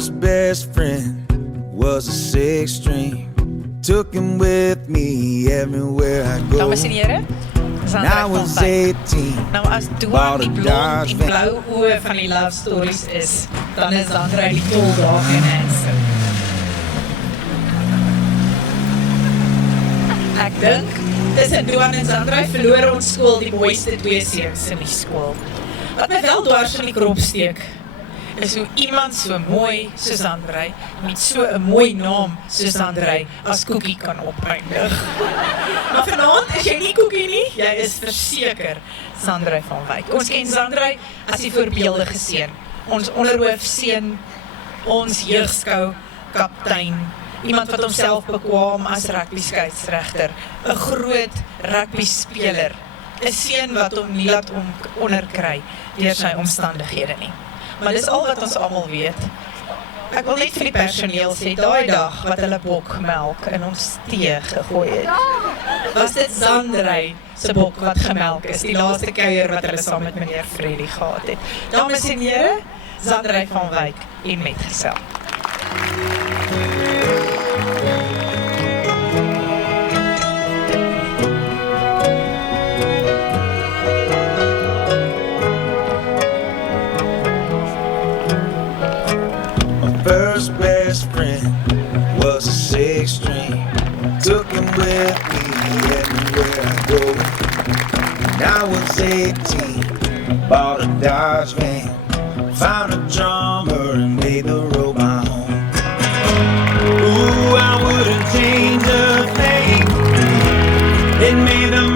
first best friend was a six string. Took him with me everywhere I go. Dames en here, When I was 18, nou as Doan die blond en blou oë van die love stories is, dan is Sandra die tol daar en handsome. Ek dink, tussen Doan en Sandra verloor ons skool die mooiste twee seuns in die skool. Wat my wel dwars in die krop steek, is hoe iemand so mooi soos Andrei, met so 'n mooi naam soos Andrei, as Koekie kan opeindig. Maar vanaand is jy nie Koekie nie, jy is verseker Sandrei van Wyk. Ons ken Sandrei as die voorbeeldige seun, ons onderhoof seun, ons jeugskou kaptein, iemand wat homself bekwaam as rugby skeieregter, 'n groot rugby speler, 'n seun wat hom nie laat onderkry deur sy omstandighede nie. Maar dis al wat ons almal weet. Ek wil net vir die personeel sê, daai dag wat hulle bokmelk in ons tee gegooi het, was dit Sandrei se bok wat gemelk is, die laaste kuier wat hulle saam met meneer Freddy gehad het. Dames en here, Sandrei van Wyk en metgesel. First best friend was a six string. Took him with me everywhere I go. When I was 18, bought a Dodge van, found a drummer and made the road my home. Ooh, I wouldn't change a thing. It made the